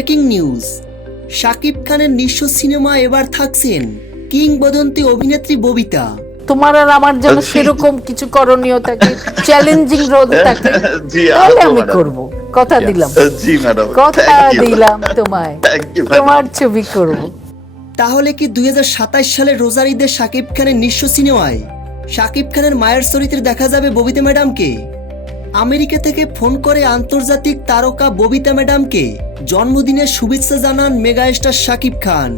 Breaking news, Shakib খানের নিঃস্ব cinema এবার থাকছেন কিংবদন্তি অভিনেত্রী ববিতা। তোমার আর আমার জন্য সেরকম কিছু করণীয় থাকে, চ্যালেঞ্জিং রোল থাকে, জি, তাহলে আমি madam. করব। কথা দিলাম, জি ম্যাডাম, কথা দিলাম তোমায়, তোমার ছবি করব। তাহলে কি 2027 সালে রোজার ঈদে শাকিব খানের নিঃস্ব সিনেমায় শাকিব খানের মায়ের চরিত্রে দেখা যাবে ববিতা ম্যাডামকে? আমেরিকা থেকে ফোন করে আন্তর্জাতিক তারকা ববিতা ম্যাডামকে জন্মদিনের শুভেচ্ছা জানান মেগা স্টার শাকিব খান।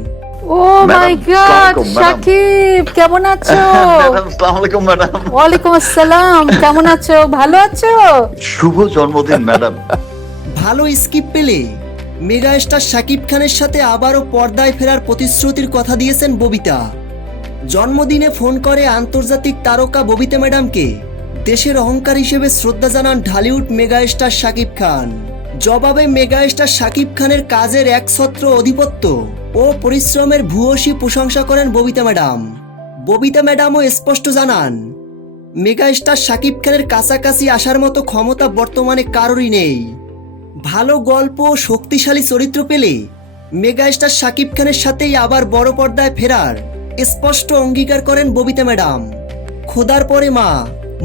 ও Madam, মাই গড, Assalamualaikum, madam. শাকিব কেমন আছো? ম্যাডাম, আসসালামু আলাইকুম ম্যাডাম। ওয়ালাইকুম আসসালাম, কেমন আছো? ভালো আছো? শুভ জন্মদিন ম্যাডাম। ভালো স্কিপ পেলে মেগা স্টার শাকিব খানের সাথে আবারও পর্দায় ফেরার প্রতিশ্রুতির কথা দিয়েছেন ববিতা। জন্মদিনে ফোন করে আন্তর্জাতিক তারকা ববিতা ম্যাডামকে দেশের অহংকার হিসেবে শ্রদ্ধা জানান ঢালিউড মেগা স্টার শাকিব খান। জবাবে মেগা স্টার শাকিব খানের কাজের একছত্র আধিপত্য ও পরিশ্রমের ভূয়সী প্রশংসা করেন ববিতা ম্যাডাম। ববিতা ম্যাডামও স্পষ্ট জানান, মেগা স্টার শাকিব খানের কাছাকাছি আসার মতো ক্ষমতা বর্তমানে কারোরই নেই। ভালো গল্প ও শক্তিশালী চরিত্র পেলে মেগা স্টার শাকিব খানের সাথেই আবার বড় পর্দায় ফেরার স্পষ্ট অঙ্গীকার করেন ববিতা ম্যাডাম। খোদার পরে মা,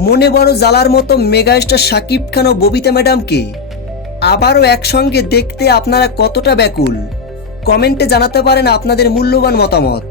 মনে বড় জ্বালার মতো মেগা স্টার শাকিব খান ও ববিতা ম্যাডামকে আবারও একসঙ্গে দেখতে আপনারা কতটা ব্যাকুল? কমেন্টে জানাতে পারেন আপনাদের মূল্যবান মতামত।